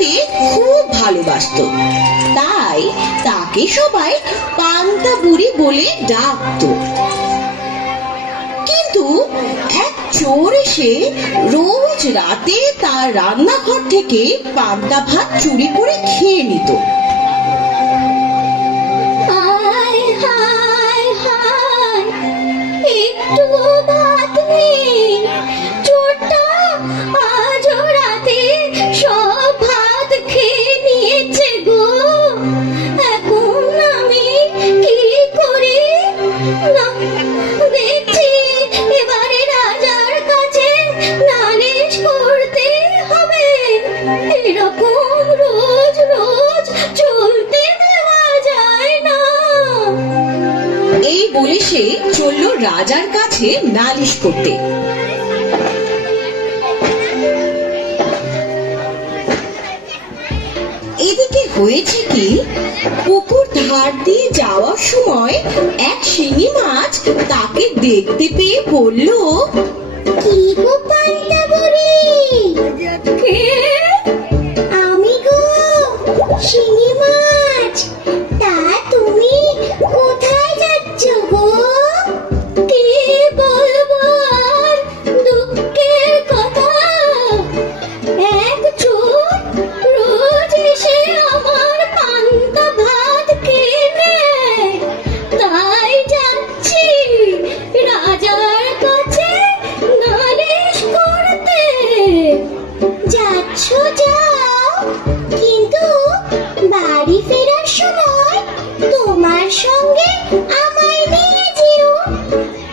খেতে খুব ভালোবাসতো, তাই তাকে সবাই পান্তা বুড়ি বলে ডাকতো। কিন্তু এক চোর এসে রোজ রাতে তার রান্নাঘর থেকে পান্তা ভাত চুরি করে খেয়ে নিত। সে চলল রাজার কাছে নালিশ করতে। এদিকে হয়েছে কি, পুকুর ধার দিয়ে যাওয়ার সময় এক শিঙি মাছ তাকে দেখতে পেয়ে বলল, কি গো পান্তা বুড়ি? আমি গো শিঙি মাছ। তা তুমি কোথায় যাচ্ছ গো? কি বলবো আর দুঃখের কথা, এক চোর রোজ এসে আমার পান্তা ভাত খেয়ে নেয়, তাই যাচ্ছি রাজার কাছে নালিশ করতে। যাচ্ছ যাও, কিন্তু বাড়ি ফেরার সময় তোমার সঙ্গে আমায় নিয়ে যেও,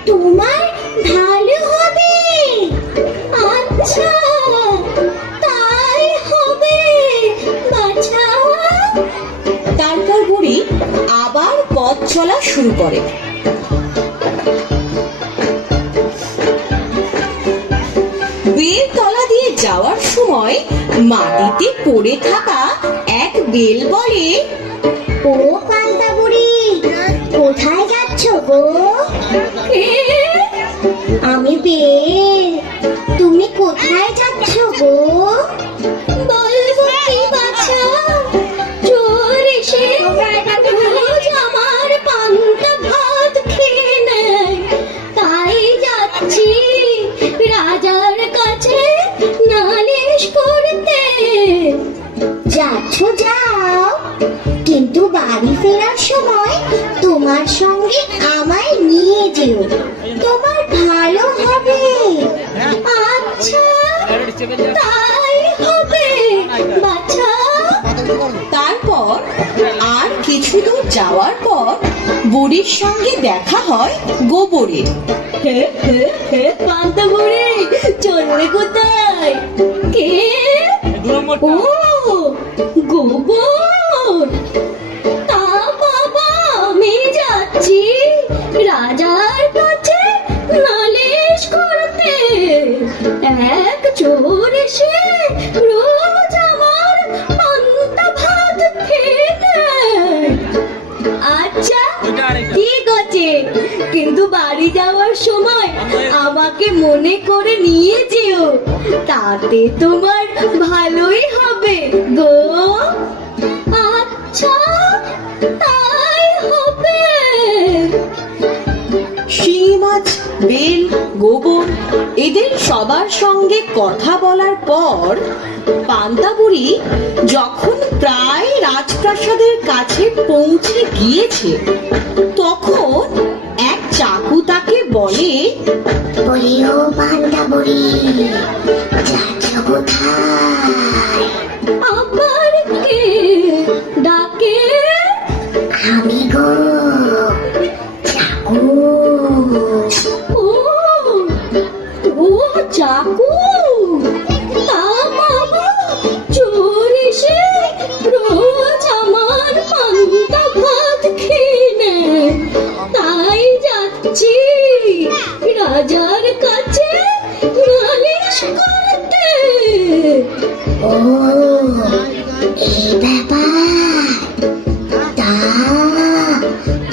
তোমার ভালো হবে। আচ্ছা, তাই হবে বাছা। তারপর বুড়ি আবার পথ চলা শুরু করে। বেলতলা দিয়ে যাওয়ার সময় মাটিতে পড়ে থাকা এক বেল বলে, ও পান্তা বুড়ি, কোথায় যাচ্ছ গো? আমি বেল, তুমি কোথায় যাচ্ছ গো? বলবো কি বাছা, চোর এসে রোজ আমার পান্তা ভাত খেয়ে নেয়, তাই যাচ্ছি রাজার কাছে নালিশ করতে। যাচ্ছ যাও, কিন্তু বাড়ি ফেরার সময় তোমার সঙ্গে আমায় নিয়ে যেও, তোমার ভালো হবে। আচ্ছা, তাই হবে বাছা। তারপর আর কিছু দূর যাওয়ার পর বুড়ির সঙ্গে দেখা হয় গোবরের। পান্তা বুড়ি, চলবে কোথায়? কে? ও গোবর। তা বাবা, আমি যাচ্ছি রাজার কাছে নালিশ করতে। এক চোর এসে রোজ আমার পান্তা ভাত খেয়ে নেয়। আচ্ছা, ঠিক আছে, কিন্তু বাড়ি যাওয়ার সময় আমাকে মনে করে নিয়ে যেও, তাতে তোমার ভালোই হবে গো। আচ্ছা, তাই হবে। শিঙি মাছ, বেল, গোবর এদের সবার সঙ্গে কথা বলার পর পান্তা বুড়ি যখন প্রায় রাজপ্রাসাদের কাছে পৌঁছে গিয়েছে, তখন এক চাকু তাকে বলে, বলি ও পান্তা বুড়ি, যাচ্ছ কোথায়? আবার কে ডাকে? আমি গো চাকু। ও চাকু, তা বাবা, চোর এসে রোজ আমার পান্তা ভাত খেয়ে নেয়, তাই যাচ্ছি রাজার কাছে নালিশ করতে। ও এই ব্যাপার, তা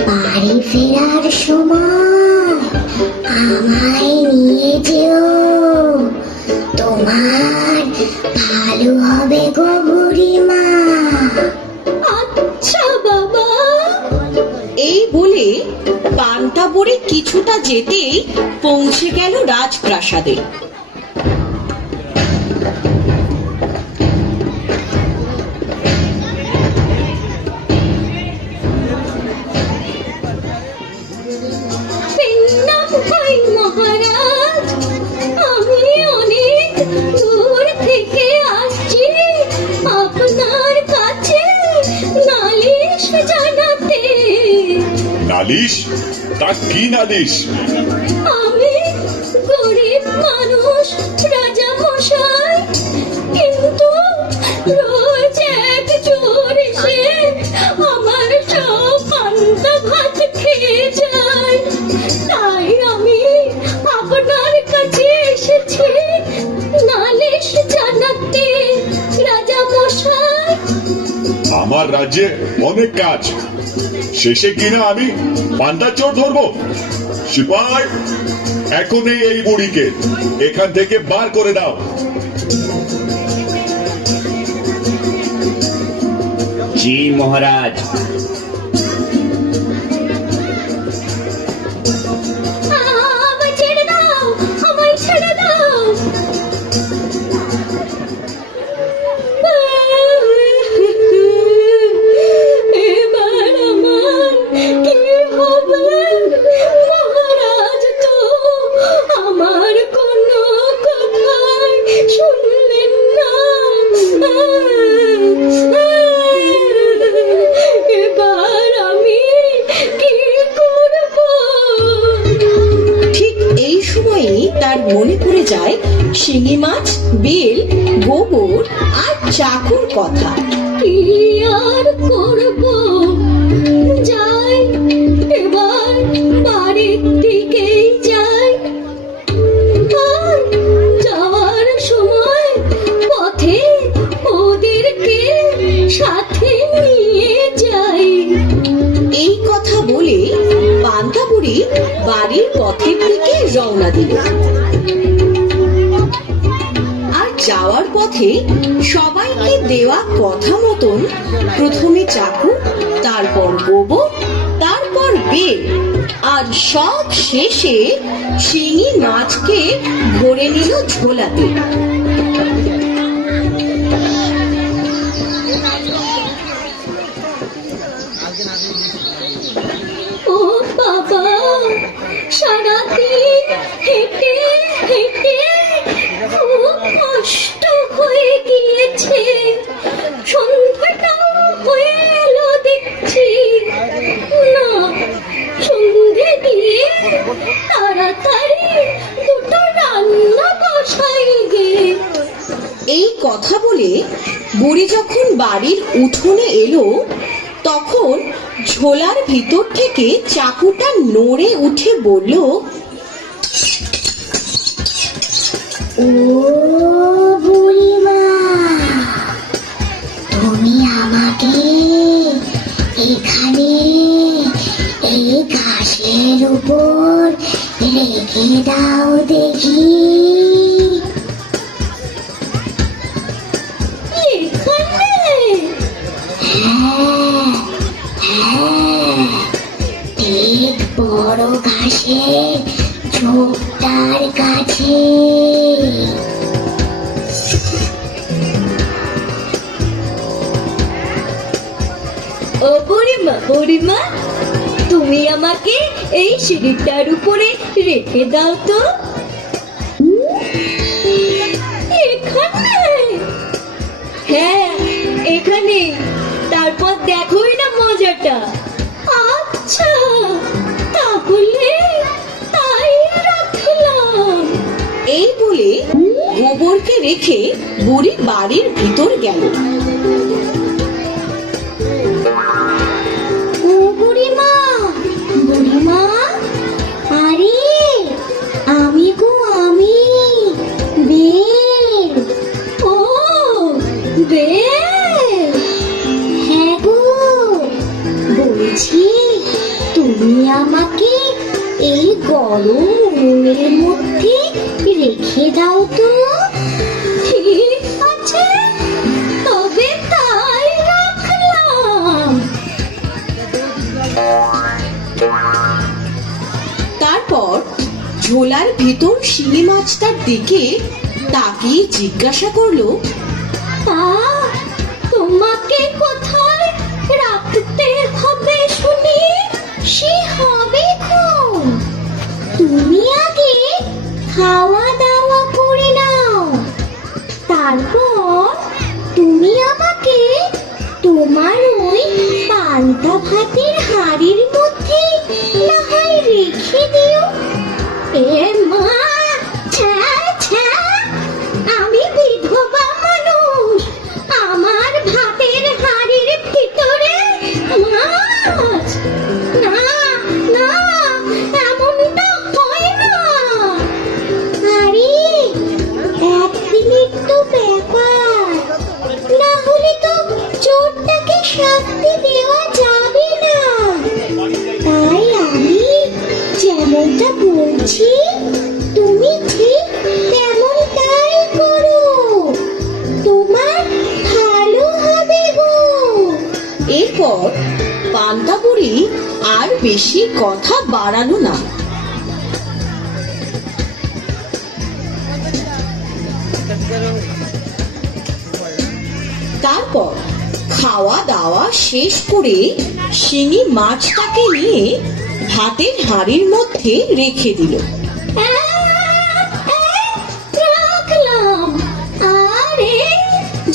বাড়ি ফেরার সময় আমায় নিয়ে যেও, তোমার ভালো হবে গো বুড়ি। বুড়ি কিছুটা যেতেই পৌঁছে গেল রাজপ্রাসাদে। মহারাজ, আমি অনেক দূর থেকে আসছি আপনার কাছে নালিশ জানাতে। নালিশ? তা কি নালিশ? আমি গরিব মানুষ রাজা মশাই, কিন্তু রোজ এক চোর এসে আমার সব পান্তা ভাত খেয়ে যায়। তাই আমি আপনার কাছে এসেছি নালিশ জানাতে রাজা মশাই। আমার রাজ্যে অনেক কাজ, শেষে কিনা আমি পান্তা চোর ধরবো? সিপাই, এখনই এই বুড়িকে এখান থেকে বার করে দাও। জি মহারাজ। আমায় ছেড়ে দাও, আমায় ছেড়ে দাও। এবার আমার কি হবে? মহারাজ তো আমার কোনো কথাই শুনলেন না। এবার আমি কি করব? ঠিক এই সময়েই তার মনে পড়ে যায় শিঙি মাছ, বেল, গোবর আর চাকুর কথা। কি আর করব? যাই, এবার বাড়ির দিকেই যাই। আর যাওয়ার সময় পথে ওদেরকে সাথে নিয়ে যাই। এই কথা বলে পান্তা বুড়ি বাড়ির পথের দিকে রওনা দিল। আর যাওয়ার পথে সবাইকে দেওয়া কথা মতন প্রথমে চাকু, তারপর গোবর, তারপর বেল, আর সব শেষে শিঙি মাছকে ভরে নিল ঝোলাতে। ও বাবা, সারাদিন হেঁটে হেঁটে খুব কষ্ট হয়ে গিয়েছে। সন্ধ্যাটাও হয়ে এলো দেখছি। না, সন্ধে দিয়ে তাড়াতাড়ি দুটো রান্না বসাই গে। এই কথা বলে বুড়ি যখন বাড়ির উঠোনে এলো, তখন ঝোলার ভিতর থেকে চাকুটা নড়ে উঠে বলল, ও বুড়িমা, তুমি আমাকে এখানে এই ঘাসের উপর রেখে দাও দেখি। এখানে? হ্যাঁ হ্যাঁ, ঠিক বড় ঘাসের ঝোপটার কাছে। ও বুড়িমা, বুড়িমা, তুমি আমাকে এই সিঁড়িটার উপরে রেখে দাও তো। এখানে? হ্যাঁ, এখানে। তারপর দেখোই না মজাটা। আচ্ছা, তাহলে তাই রাখলাম। এই বলে গোবরকে রেখে বুড়ি বাড়ির ভিতর গেল। ও বুড়িমা, বুড়িমা, আরে আমি গো, আমি বেল। ও বেল, হ্যাঁ গো, বলছি তুমি আমাকে এই গরম উনুনের মধ্যে রেখে দাও তো। ঠিক আছে, তবে তাই রাখলাম। ঝোলার ভিতর শিঙি মাছটার দিকে তাকিয়ে জিজ্ঞাসা করলো, তা তোমাকে কোথায় রাখতে হবে শুনি? সে হবে ক্ষণ। তুমি আগে খাওয়া দাওয়া করে নাও, তারপর তুমি আমাকে তোমার ওই পান্তা ভাতের হাঁড়ির মধ্যে না হয় রেখে দিও। এ মা, ছ্যা ছ্যা, আমি বিধবা মানুষ, আমার ভাতের হাঁড়ির ভিতরে মাছ? না না, এমনটা হয় না। আরে একদিনের তো ব্যাপার, না হলে তো চোরটাকে শাস্তি দেওয়া যাবে না। তাই আমি যেমনটা বলছি তুমি ঠিক তেমনটাই করো, তোমার ভালো হবে গো। এরপর পান্তা বুড়ি আর বেশি কথা বাড়ালো না। তারপর খাওয়া দাওয়া শেষ করে শিঙি মাছটাকে নিয়ে ভাতের হাঁড়ির মধ্যে রেখে দিল। রাখলাম, আরে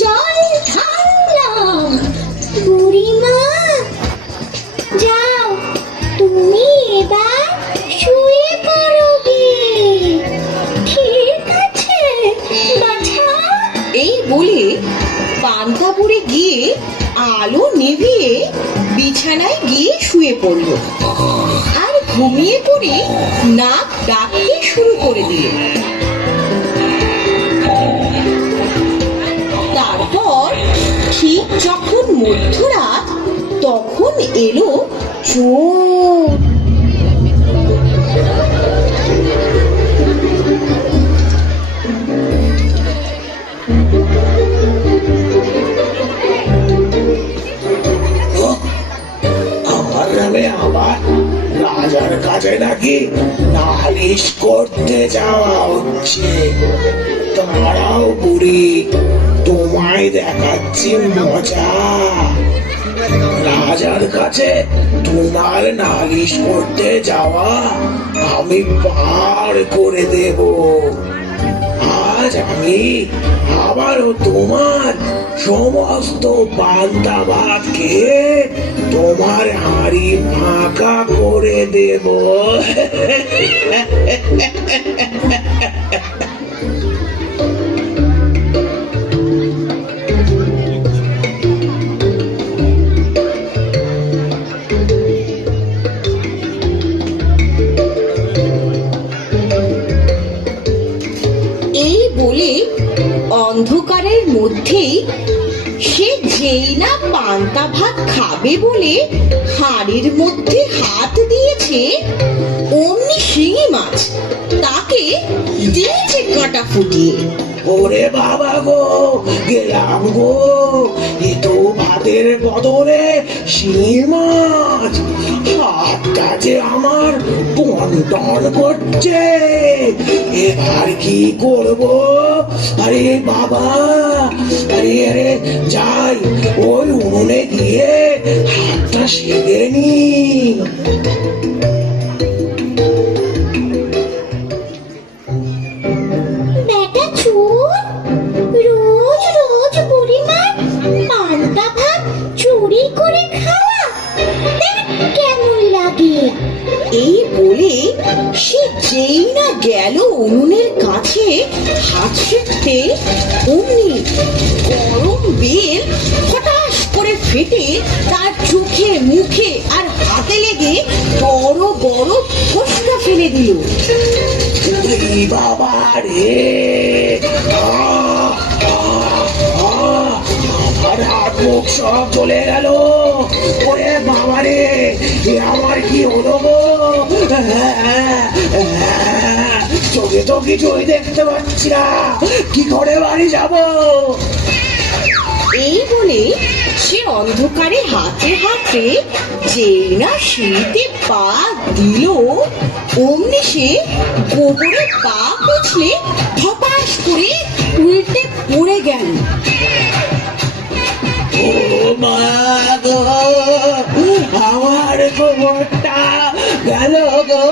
জল ঢাললাম। বুড়িমা, যাও তুমি এবার শুয়ে পড়োগে। ঠিক আছে বাছা। এই বলে পান্তা বুড়ি গিয়ে আলো নিভিয়ে বিছানায় গিয়ে শুয়ে পড়ল আর ঘুমিয়ে পড়ে নাক ডাকতে শুরু করে দিল। তারপর ঠিক যখন মধ্যরাত, তখন এলো চোর। আমার নামে আবার রাজার কাছে নাকি নালিশ করতে যাওয়া হচ্ছে। দাঁড়াও বুড়ি, তোমায় দেখাচ্ছি মজা। রাজার কাছে তোমার নালিশ করতে যাওয়া আমি পার করে দেব। আজ আমি আবারও তোমার সমস্ত পান্তা ভাত খেয়ে তোমার হাঁড়ি ফাঁকা করে দেব। এই বলে অন্ধকারের মধ্যেই সে যেই না পান্তা ভাত খাবে বলে হাঁড়ির মধ্যে হাত দিয়েছে, অমনি শিঙি মাছ তাকে দিয়েছে কাঁটা ফুটিয়ে। ওরে বাবা গো, গেলাম গো, এ তো ভাতের বদলে শিঙি মাছ। হাতটা যে আমার টন টন করছে, এবার কি করব? আরে বাবা, আরে আরে যাই ওই উনুনে গিয়ে হাতটা সেঁকে নি। বেটা চোর, রোজ রোজ বুড়িমার পান্তা ভাত চুরি করে খাওয়া দেখ কেমন লাগে। এই বলে সে যেই না গেল উনুনের কাছে হাত সেঁকতে, অমনি গরম বেল হঠাৎ করে ফেটে তার চোখে মুখে আর হাতে লেগে বড় বড় ফোসকা ফেলে দিল। ওরে বাবা রে, আমার হাত মুখ সব চলে গেল। ওরে বাবা রে, এ আমার কি হলো গো? চোখে তো কিছুই দেখতে পাচ্ছি না, কি করে বাড়ি যাব? এই বলে সে অন্ধকারে হাতে হাতে যেই না সিঁড়িতে পা দিল, অমনি সে গোবরে পা পিছলে ধপাস করে উল্টে পড়ে গেল। ও মা গো, আমার গোবরটা গেল গো,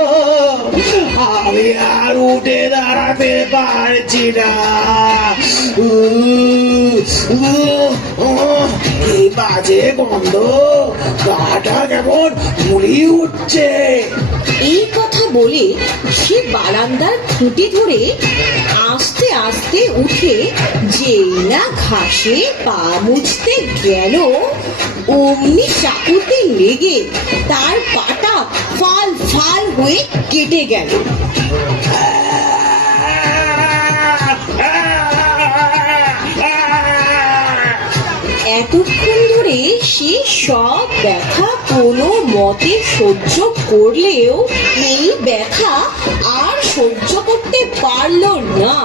আমি আর উঠে দাঁড়াতে পারছি না। এই বাজে গন্ধ, গাটা কেমন মুড়ি উঠছে। এই কথা বলে সে বারান্দার খুঁটি ধরে আস্তে আস্তে উঠে যেই না ঘাসে পা মুছতে গেল, অমনি চাকুতে লেগে তার পাটা ফাল ফাল হয়ে কেটে গেল। এতক্ষণ ধরে সে সব ব্যথা কোনো মতে সহ্য করলেও এই ব্যথা আর সহ্য করতে পারল না।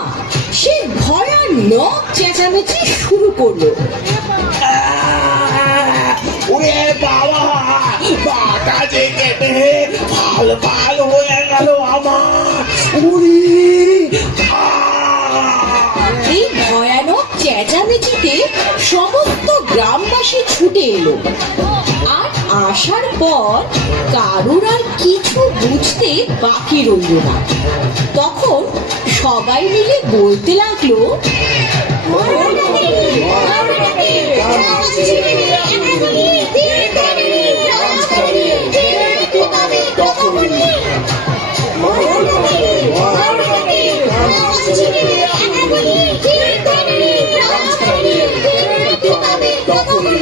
সে ভয়ানক চেঁচামেচি শুরু করলো। ওরে বাবা, বাটা যে কেটে ফাল ফাল হয়ে গেল আমার। উড়ি এই ভয়ানক চেঁচামেচিতে সমস্ত গ্রামবাসী ছুটে এলো। আর আসার পর কারুর আর কিছু বুঝতে বাকি রইল না। তখন সবাই মিলে বলতে লাগলো,